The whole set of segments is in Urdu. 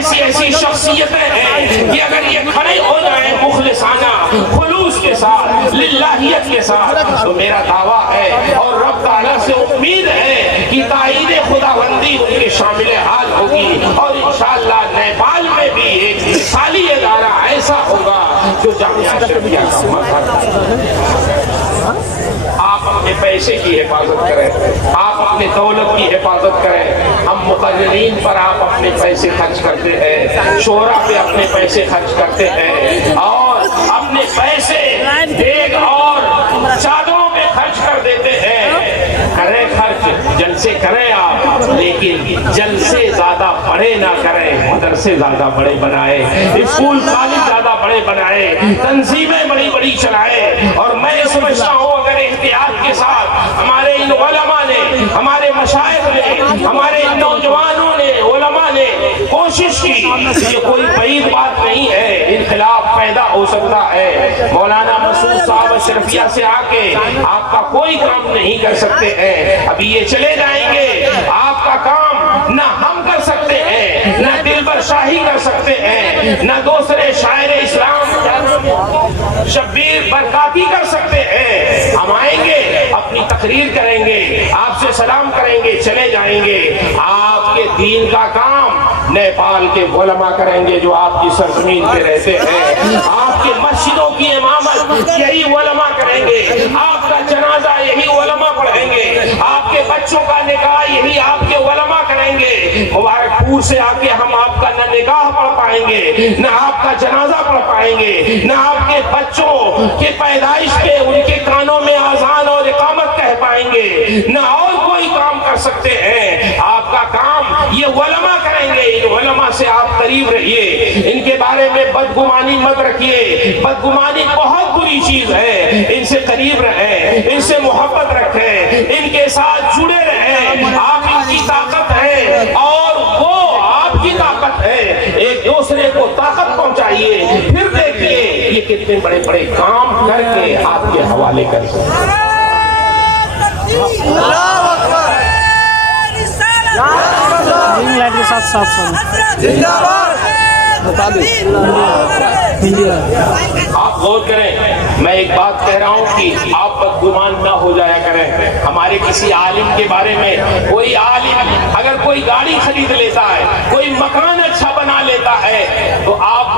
ایسی شخصیتیں ہیں کہ اگر یہ کھڑے ہو جائیں مخلصانہ خلوص کے ساتھ للہیت کے ساتھ تو میرا دعویٰ ہے اور رب تعالیٰ سے امید ہے کہ تائید خداوندی ان کے شامل حال ہوگی، اور انشاءاللہ نیپال میں بھی ایک مثالی ادارہ ایسا ہوگا جو جامعہ اشرفیہ کا مظہر۔ آپ اپنے پیسے کی حفاظت کریں، آپ اپنے دولت کی حفاظت کریں۔ ہم مقررین پر آپ اپنے پیسے خرچ کرتے ہیں، شورا پہ اپنے پیسے خرچ کرتے ہیں، اور اپنے پیسے دیگ اور چادروں پہ خرچ کر دیتے ہیں۔ کریں خرچ، جلسے کریں آپ، لیکن جلسے زیادہ بڑے نہ کریں، مدرسے زیادہ بڑے بنائے، اسکول کالج زیادہ بڑے بنائے، تنظیمیں بڑی بڑی چلائے۔ اور میں سمجھتا ہوں اگر احتیاط کے ساتھ ہمارے ان علماء نے، ہمارے مشائخ نے، ہمارے نوجوانوں نے، علماء نے کوشش کی، یہ کوئی بعید بات نہیں ہے، انقلاب پیدا ہو سکتا ہے۔ مولانا مسعود صاحب اشرفیہ سے آ کے آپ کا کوئی کام نہیں کر سکتے ہیں، ابھی یہ چلے جائیں گے، آپ کا کام نہ ہم کر سکتے ہیں، نہ دلبر شاہی کر سکتے ہیں، نہ دوسرے شاعر اسلام شبیر برکاتی کر سکتے ہیں۔ ہم آئیں گے، اپنی تقریر کریں گے، آپ سے سلام کریں گے، چلے جائیں گے۔ آپ کے دین کا کام نیپال کے علماء کریں گے جو آپ کی سرزمین پہ رہتے ہیں، آپ کی مسجدوں کی امامت یہی علماء کریں گے، آپ کا جنازہ یہی علماء پڑھیں گے، آپ کے بچوں کا نکاح یہی آپ کے علماء کریں گے۔ مبارک پور سے آ کے ہم آپ کا نہ نکاح پڑھ پائیں گے، نہ آپ کا جنازہ پڑھ پائیں گے، نہ آپ کے بچوں کے پیدائش پہ ان کے کانوں میں اذان اور اقامت کہہ پائیں گے، نہ اور کوئی کام کر سکتے ہیں۔ آپ کا کام یہ علماء کریں گے، ان علماء سے آپ قریب رہیے، ان کے بارے میں بدگمانی مت رکھیے، بدگمانی بہت بری چیز ہے، ان سے قریب رہیں، ان سے محبت رکھیں، ان کے ساتھ جڑے رہیں۔ آپ ان کی طاقت ہے اور وہ آپ کی طاقت ہے، ایک دوسرے کو طاقت پہنچائیے، پھر دیکھیے یہ کتنے بڑے بڑے کام کر کے آپ کے حوالے کر سکتے ہیں۔ لائٹ کے ساتھ صاف آپ غور کریں، میں ایک بات کہہ رہا ہوں کہ آپ بدگمان نہ ہو جایا کریں۔ ہمارے کسی عالم کے بارے میں، کوئی عالم اگر کوئی گاڑی خرید لیتا ہے، کوئی مکان اچھا بنا لیتا ہے، تو آپ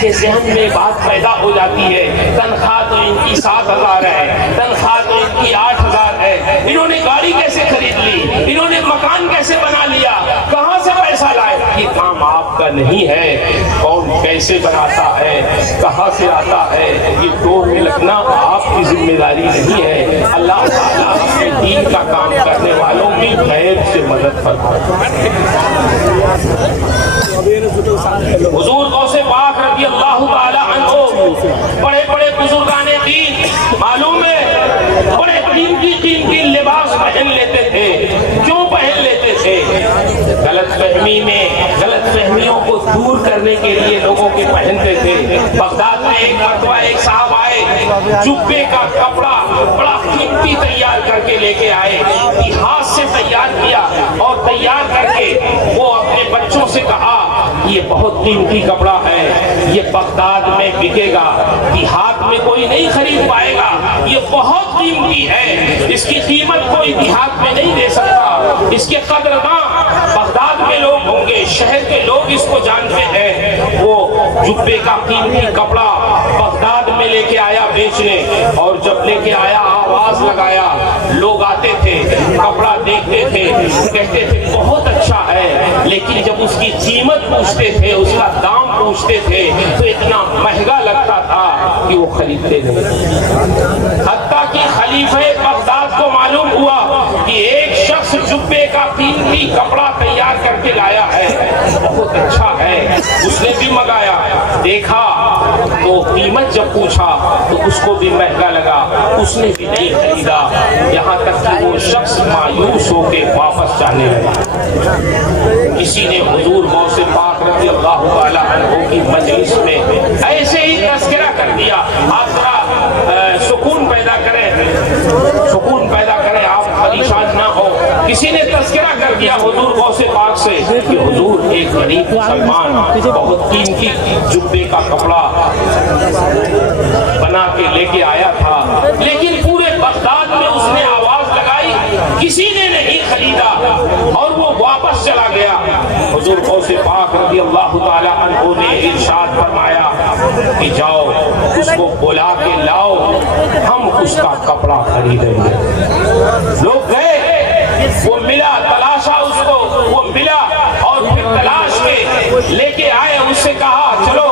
کے ذہن میں بات پیدا ہو جاتی ہے، تنخواہ تو ان کی 7,000 ہے، تنخواہ تو ان کی 8,000 ہے، انہوں نے گاڑی کیسے خرید لی، انہوں نے مکان کیسے بنا لیا، کہاں سے پیسہ لائے؟ یہ کام آپ کا نہیں ہے، کون کیسے بناتا ہے، کہاں سے آتا ہے، یہ ٹول میں لگنا آپ کی ذمہ داری نہیں ہے۔ اللہ تعالیٰ اپنے دین کا کام کرنے والوں کی غیب سے مدد فرمائے۔ حضور غوث پاک رضی اللہ تعالیٰ عنہ بڑے بڑے بزرگان دین، معلوم ہے بڑے قیمتی لباس پہن لیتے تھے۔ کیوں پہن لیتے تھے؟ غلط فہمی میں، غلط فہمیوں کو دور کرنے کے لیے لوگوں کے پہنتے تھے۔ بغداد میں ایک مرتبہ ایک صاحب آئے، جبے کا کپڑا بڑا قیمتی تیار کر کے لے کے آئے، ہاتھ سے تیار کیا اور تیار کر کے وہ اپنے بچوں سے کہا یہ بہت قیمتی کپڑا ہے، یہ بغداد میں بکے گا، دیہات میں کوئی نہیں خرید پائے گا، یہ بہت قیمتی ہے، اس کی قیمت کوئی دیہات میں نہیں دے سکتا، اس کے قدرداں بغداد میں لوگ ہوں گے، شہر کے لوگ اس کو جانتے ہیں۔ وہ جبے کا قیمتی کپڑا بغداد میں لے کے آیا بیچنے، اور جب لے کے آیا آواز لگایا، لوگ آتے تھے، کپڑا دیکھتے تھے، کہتے تھے بہت اچھا ہے، لیکن جب اس کی قیمت پوچھتے تھے، اس کا دام پوچھتے تھے تو اتنا مہنگا لگتا تھا کہ وہ خریدتے نہیں۔ حتیٰ کہ خلیفہ بغداد کو معلوم ہوا کہ ایک شخص جبے کا قیمتی کپڑا تیار کر کے لایا ہے، بہت اچھا ہے، اس نے بھی منگایا، دیکھا تو قیمت جب پوچھا تو اس کو بھی مہنگا لگا، اس نے بھی نہیں خریدا، یہاں تک کہ وہ شخص مایوس ہو کے واپس جانے لگا۔ کسی نے حضور غوث پاک رضی اللہ تعالیٰ عنہ کی مجلس میں ایسے ہی تذکرہ کر دیا۔ آپ ذرا سکون پیدا کریں، سکون پیدا کریں، آپ پریشان نہ ہو۔ کسی نے تذکرہ کر کیا حضور غوث پاک سے کہ حضور ایک غریب مسلمان بہت قیمتی جبے کا کپڑا بنا کے لے کے آیا تھا، لیکن پورے بغداد میں اس نے آواز لگائی، کسی نے نہیں خریدا اور وہ واپس چلا گیا۔ حضور غوث پاک رضی اللہ تعالی عنہ نے ارشاد فرمایا کہ جاؤ اس کو بلا کے لاؤ، ہم اس کا کپڑا خریدیں گے۔ لوگ گئے، وہ ملا، تلاشا اس کو، وہ ملا اور پھر تلاش کے لے کے آئے، اس سے کہا چلو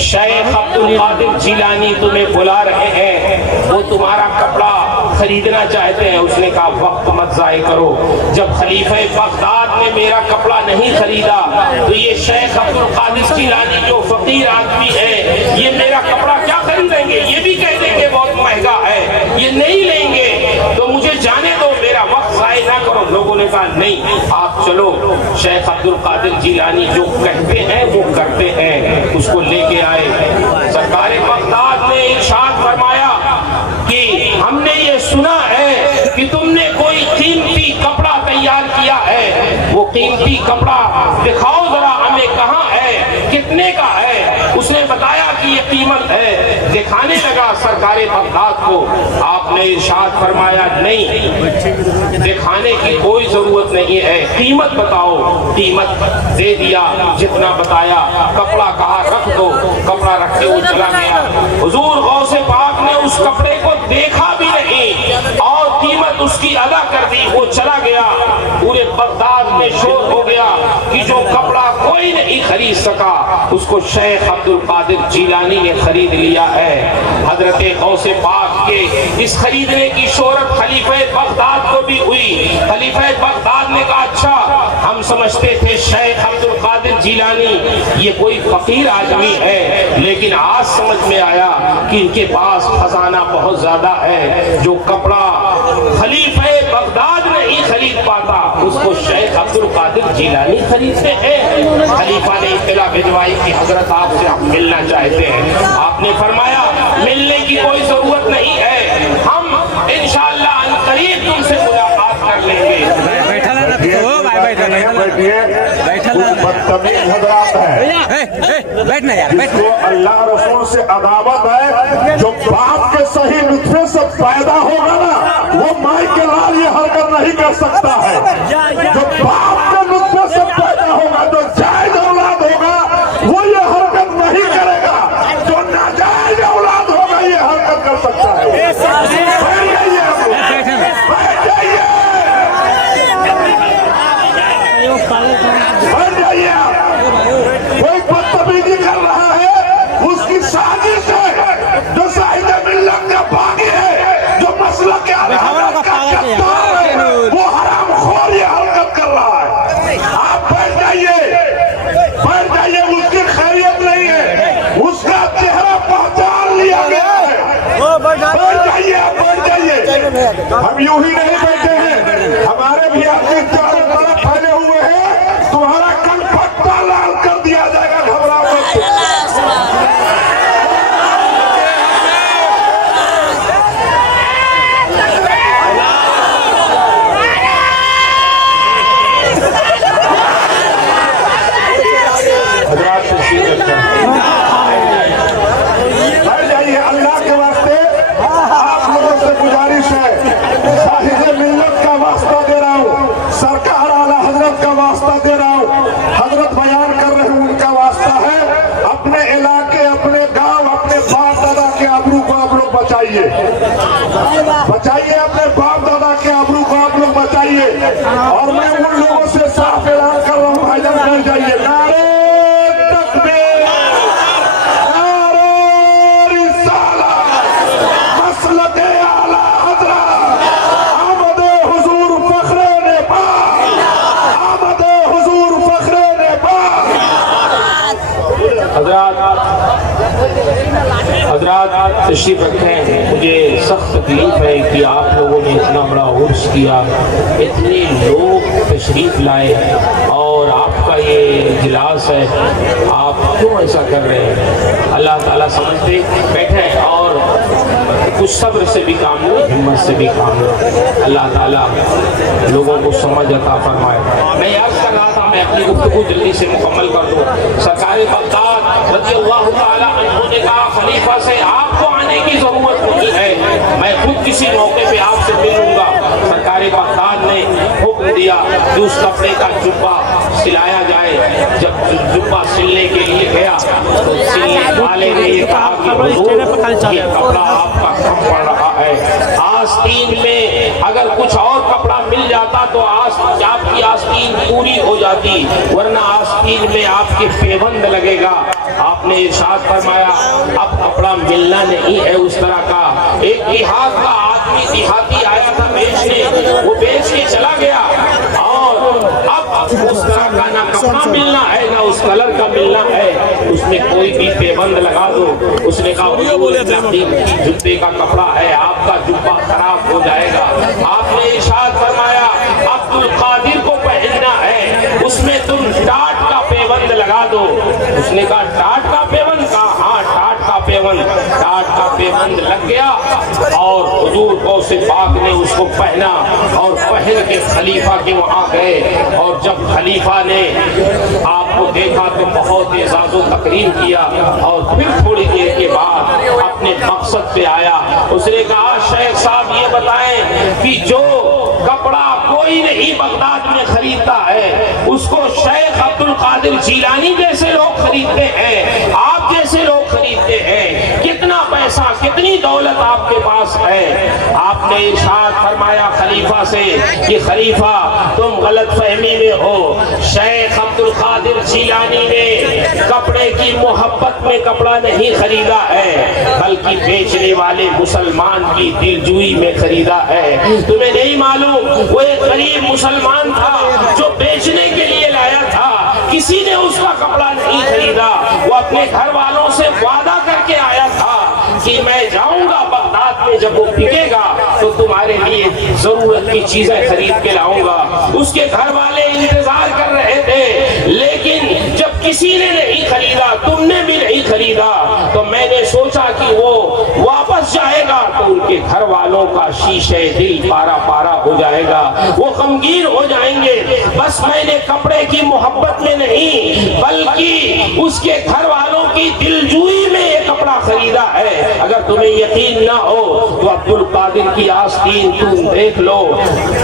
شیخ عبد القادر جیلانی تمہیں بلا رہے ہیں، وہ تمہارا کپڑا خریدنا چاہتے ہیں۔ اس نے کہا وقت مت ضائع کرو، جب خلیفہ بغداد نے میرا کپڑا نہیں خریدا تو یہ شیخ عبد القادر جیلانی جو فقیر آدمی ہے یہ میرا کپڑا کیا خریدیں گے؟ یہ بھی کہہ دیں گے بہت مہنگا ہے، یہ نہیں لیں گے، تو مجھے جانے دو، میرا وقت ضائع نہ کرو۔ لوگوں نے کہا نہیں، آپ چلو، شیخ عبد القادر جیلانی جو کہتے ہیں وہ کرتے ہیں۔ اس کو لے کے آئے، سرکار بغداد نے ارشاد فرمایا کہ ہم نے یہ سنا ہے کہ تم نے کوئی قیمتی کپڑا تیار کیا ہے، وہ قیمتی کپڑا دکھاؤ ذرا ہمیں، کہاں ہے، کتنے کا ہے؟ اس نے بتایا کہ یہ قیمت ہے، دکھانے لگا سرکار بغداد کو۔ آپ نے ارشاد فرمایا نہیں، دکھانے کی کوئی ضرورت نہیں ہے، قیمت بتاؤ۔ قیمت دے دیا جتنا بتایا، کپڑا کہا رکھ دو، کپڑا رکھ کے وہ چلا گیا۔ حضور غوث پاک نے اس کپڑے کو دیکھا بھی نہیں اور قیمت اس کی ادا کر دی، وہ چلا گیا۔ پورے بغداد میں شور ہو گیا کہ جو کپڑا کوئی نہیں خرید سکا اس کو شیخ عبد القادر جیلانی نے خرید لیا ہے۔ حضرت غوث پاک کے اس خریدنے کی شہرت خلیفہ بغداد کو بھی ہوئی۔ خلیفہ بغداد نے کہا اچھا، ہم سمجھتے تھے شیخ عبد القادر جیلانی یہ کوئی فقیر آدمی ہے، لیکن آج سمجھ میں آیا کہ ان کے پاس خزانہ بہت زیادہ ہے، جو کپڑا خلیفہ بغداد نہیں خرید پاتا اس کو شیخ عبد القادر جیلانی خریدتے ہیں۔ خلیفہ نے اطلاع بھجوائی کہ حضرت آپ سے ہم ملنا چاہتے ہیں۔ آپ نے فرمایا ملنے کی کوئی ضرورت نہیں ہے، ہم انشاءاللہ عنقریب تم سے ملاقات کر لیں گے۔ بدتمیز حضرات ہے جس کو اللہ رسول سے عداوت ہے، جو باپ کے صحیح نطفے سے پیدا ہوگا نا وہ مائی کے لال یہ حرکت نہیں کر سکتا ہے۔ جو باپ کے نطفے سے پیدا ہوگا، جو جائز اولاد ہوگا وہ یہ حرکت نہیں کرے گا، جو ناجائز اولاد ہوگا یہ حرکت کر سکتا ہے۔ کوئی بدتمیزی کر رہا ہے، اس کی سازش ہے، جو صاحب ملت کا باغی ہے، جو مسلک کے حرکت کا گدار ہے، وہ حرام خور یہ حرکت کر رہا ہے۔ آپ بیٹھ جائیے، اس کی خیریت نہیں ہے، اس کا چہرہ پہچان لیا گیا ہے۔ بیٹھ جائیے، ہم یوں ہی نہیں بیٹھے ہیں، ہمارے بھی اپنے چاروں طرف پھیلے ہوئے ہیں، تمہارا کل پٹا لال کر دیا جائے گا، گھبراؤ مت۔ بیٹھ جائیے، اللہ کے واسطے آپ لوگوں سے گزارش ہے، صاحب ملت کا واسطہ دے رہا ہوں، سرکار اعلیٰ حضرت کا واسطہ دے رہا ہوں، حضرت بیان کر رہے ہیں ان کا واسطہ ہے، اپنے علاقے، اپنے گاؤں، اپنے باپ دادا کے آبرو کو آپ لوگ بچائیے، اپنے باپ دادا کے آبرو کو آپ لوگ بچائیے۔ اور میں ان لوگوں سے صاف اعلان کر رہا ہوں، حیدر بیٹھ جائیے، نعرہ تکبیر، نعرہ رسالت، مسلک اعلیٰ حضرت، آمد حضور فخرین پاک، آمد حضور فخرین پاک۔ حضرات تشریف رکھیں، مجھے سخت تکلیف ہے کہ آپ لوگوں نے اتنا بڑا عرس کیا، اتنے لوگ تشریف لائے اور آپ کا یہ اجلاس ہے، آپ کیوں ایسا کر رہے ہیں؟ اللہ تعالیٰ سمجھتے، بیٹھیں اور کچھ صبر سے بھی کام لو، ہمت سے بھی کام لو۔ اللہ تعالیٰ لوگوں کو سمجھ عطا فرمائے۔ میں عرض کر رہا تھا، میں اپنی گفتگو جلدی سے مکمل کر دوں۔ سرکار بغداد رضی اللہ تعالیٰ عنہ نے کہا خلیفہ سے آپ کو آنے کی ضرورت نہیں ہے، میں خود کسی موقع پہ آپ سے ملوں گا۔ سرکار بغداد نے حکم دیا کہ اس کپڑے کا جبہ سلایا جائے۔ جب جبہ سلنے کے لیے گیا تو سلنے والے نے یہ کہا کہ حضور یہ کپڑا آپ کا کم پڑ رہا ہے، آستین میں اگر کچھ اور کپڑا مل جاتا تو آپ کی آستین پوری ہو جاتی، ورنہ آستین میں آپ کے پیوند لگے گا۔ آپ نے ارشاد فرمایا اب کپڑا ملنا نہیں ہے اس طرح کا۔ ایک دیہات کا آدمی دیہاتی آیا تھا بیچنے، وہ بیچ کے چلا گیا، اور اب اس طرح کا نہ کپڑا ملنا ہے نہ اس کلر کا ملنا ہے، اس میں کوئی بھی پیبند لگا دو۔ اس نے کہا جبے کا کپڑا ہے، آپ کا جبہ خراب ہو جائے گا۔ آپ نے ارشاد فرمایا عبد القادر کو پہننا ہے، اس میں تم ٹاٹ کا پیبند لگا دو۔ اس نے کہا ٹاٹ کا پیبند؟ کہا ہاں ٹاٹ کا پیبند۔ ٹاٹ کا پیبند لگ گیا اور حضور غوث پاک نے اس کو پہنا اور پہن کے خلیفہ کے وہاں گئے، اور جب خلیفہ نے آپ کو دیکھا تو بہت اعزاز و تکریم کیا، اور پھر تھوڑی دیر کے بعد اپنے مقصد پہ آیا۔ اس نے کہا شیخ صاحب یہ بتائیں کہ جو کپڑا کوئی نہیں بغداد میں خریدتا ہے اس کو شیخ عبد القادر جیلانی جیسے لوگ خریدتے ہیں، آپ جیسے لوگ خریدتے ہیں، کتنا پیسہ کتنی دولت آپ کے پاس ہے؟ آپ نے ارشاد فرمایا خلیفہ سے کہ خلیفہ تم غلط فہمی میں ہو، شیخ عبد القادر جیلانی نے کپڑے کی محبت میں کپڑا نہیں خریدا ہے، بلکہ بیچنے والے مسلمان کی دلجوئی میں خریدا ہے۔ تمہیں نہیں معلوم وہ ایک غریب مسلمان تھا جو بیچنے کے لیے لایا تھا، کسی نے اس کا کپڑا نہیں خریدا، وہ اپنے گھر والوں سے وعدہ کر کے آیا تھا کہ میں جاؤں گا بغداد میں، جب وہ بکے گا تو تمہارے لیے ضرورت کی چیزیں خرید کے لاؤں گا۔ اس کے گھر والے انتظار کر رہے تھے، لیکن جب کسی نے نہیں خریدا، تم نے بھی نہیں خریدا، تو میں نے سوچا کہ وہ واپس جائے گا تو ان کے گھر والوں کا شیشے دل پارا پارا ہو جائے گا، وہ غمگین ہو جائیں گے۔ بس میں نے کپڑے کی محبت میں نہیں بلکہ اس کے گھر والوں کی دلجوئی میں یہ کپڑا خریدا ہے۔ اگر تمہیں یقین نہ ہو تو عبد القادر کی آستین تم دیکھ لو،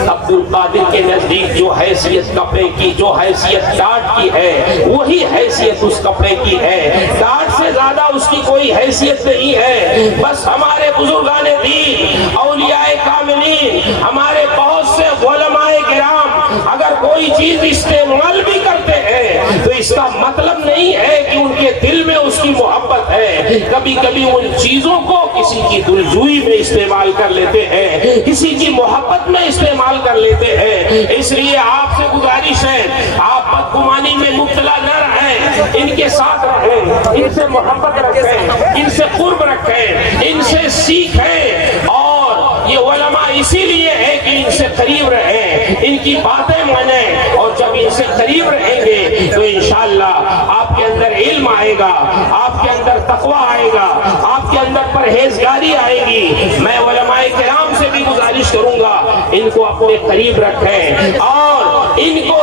عبد القادر کے نزدیک جو حیثیت کپڑے کی، جو حیثیت ٹاٹ کی ہے، وہی حیثیت اس کپڑے کی ہے، ٹاٹ سے زیادہ اس کی کوئی حیثیت نہیں ہے۔ بس ہمارے بزرگان دین، اولیاء کاملین، ہمارے بہت سے علماء کرام اگر کوئی چیز استعمال بھی کرتے ہیں تو اس کا مطلب نہیں ہے کہ ان کے دل میں اس کی محبت ہے۔ کبھی کبھی ان چیزوں کو کسی کی دلجوئی میں استعمال کر لیتے ہیں، کسی کی محبت میں استعمال کر لیتے ہیں۔ اس لیے آپ سے گزارش ہے آپ بدگمانی میں مبتلا نہ رہیں، ان کے ساتھ رہیں، ان سے محبت رکھیں، ان سے قرب رکھیں، ان سے سیکھیں، اور یہ علماء اسی لیے ہے کہ ان سے قریب رہیں، ان کی باتیں مانیں، اور جب ان سے قریب رہیں گے تو انشاءاللہ آپ کے اندر علم آئے گا، آپ کے اندر تقوی آئے گا، آپ کے اندر پرہیزگاری آئے گی۔ میں علماء کرام سے بھی گزارش کروں گا ان کو اپنے قریب رکھیں، اور ان کو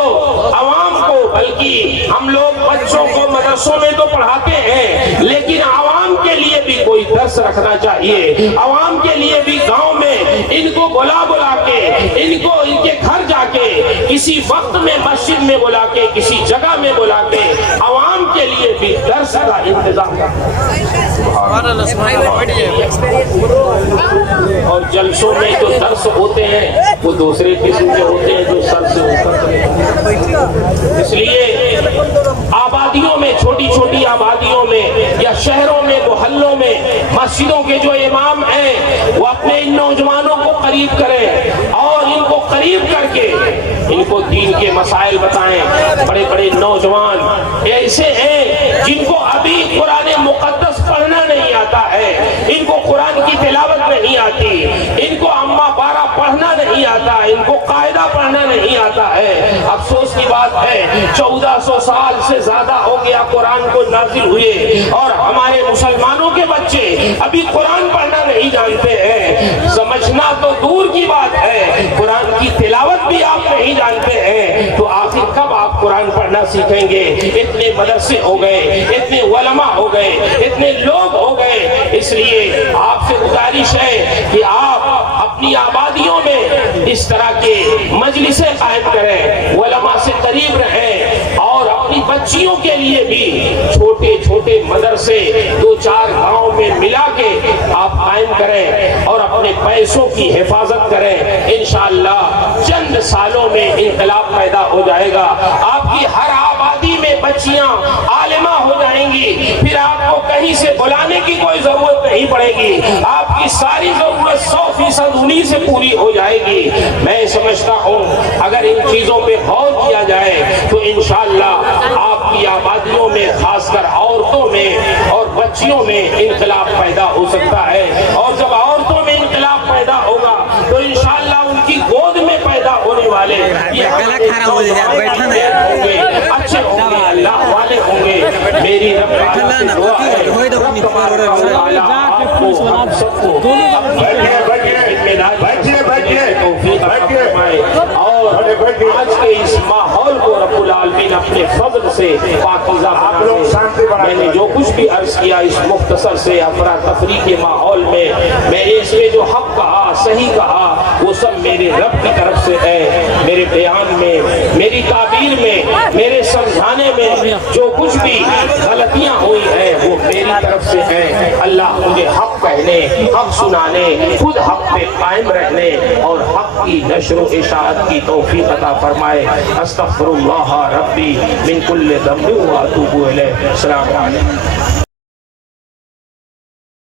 عوام کو، بلکہ ہم لوگ بچوں کو مدرسوں میں تو پڑھاتے ہیں لیکن عوام کے لیے بھی کوئی درس رکھنا چاہیے، عوام کے لیے بھی گاؤں میں ان کو بلا کے، ان کو ان کے گھر جا کے، کسی وقت میں مسجد میں بلا کے، کسی جگہ میں بلا کے عوام کے لیے بھی درس کا انتظام اور جلسوں میں جو درس ہوتے ہیں وہ دوسرے قسم کے ہوتے ہیں جو سر سے اوپر۔ اس لیے آبادیوں میں، چھوٹی چھوٹی آبادیوں میں یا شہروں میں، محلوں میں مسجدوں کے جو امام ہیں وہ اپنے ان نوجوانوں کو قریب کریں، اور ان کو قریب کر کے ان کو دین کے مسائل بتائیں۔ بڑے بڑے نوجوان ایسے ہیں جن کو ابھی قرآن مقدس پڑھنا نہیں آتا ہے، ان کو قرآن کی تلاوت نہیں آتی، ان کو اما پارا پڑھنا نہیں آتا آتا، ان کو قاعدہ پڑھنا نہیں آتا ہے۔ افسوس کی بات ہے 1400 سال سے زیادہ ہو گیا قرآن کو نازل ہوئے اور ہمارے مسلمانوں کے بچے ابھی قرآن پڑھنا نہیں جانتے ہیں۔ سمجھنا تو دور کی بات ہے، قرآن کی تلاوت بھی آپ نہیں جانتے ہیں، تو آخر کب آپ قرآن پڑھنا سیکھیں گے؟ اتنے مدرسے ہو گئے، اتنے علماء ہو گئے، اتنے لوگ ہو گئے۔ اس لیے آپ سے گزارش ہے کہ آپ اپنی آبادیوں میں اس طرح کے مجلسیں قائم کریں، علماء سے قریب رہیں اور اپنی بچیوں کے لیے بھی چھوٹے چھوٹے مدرسے 2-4 گاؤں میں ملا کے آپ قائم کریں اور اپنے پیسوں کی حفاظت کریں۔ انشاءاللہ چند سالوں میں انقلاب پیدا ہو جائے گا، آپ کی ہر آبادی میں بچیاں عالمہ ہو جائیں گی، پھر آپ کو کہیں سے بلانے کی کوئی ضرورت نہیں پڑے گی، آپ کی ساری ضرورت 100% انہی سے پوری ہو جائے گی۔ میں سمجھتا ہوں اگر ان چیزوں پہ غور کیا جائے تو انشاءاللہ آپ کی آبادیوں میں خاص کر عورتوں میں اور بچیوں میں انقلاب پیدا ہو سکتا ہے، اور جب عورتوں میں انقلاب پیدا ہوگا تو انشاءاللہ ان کی گود میں پیدا ہونے والے یہ اچھے ہوں گے، اللہ والے ہوں گے۔ میری رب تعالیٰ سے دعا ہے رب تبارک و تعالیٰ آپ کو ہم سب کو اور آج کے اس ماحول کو رب العالمین اپنے فضل سے پاکیزہ بنا دے۔ میں نے جو کچھ بھی عرض کیا اس مختصر سے افراتفری کے ماحول میں نے اس میں جو حق کہا، صحیح کہا، وہ سب میرے رب کی طرف سے ہے۔ میرے بیان میں، میری تعبیر میں، میرے سمجھانے میں جو کچھ بھی غلطیاں ہوئی ہیں وہ میری طرف سے ہیں۔ اللہ مجھے حق کہنے، حق سنانے، خود حق پہ قائم رہنے اور حق کی نشر و اشاعت کی توفیق عطا فرمائے۔ استغفر اللہ ربی من کل ذنب و اتوب الیہ۔ السلام علیکم۔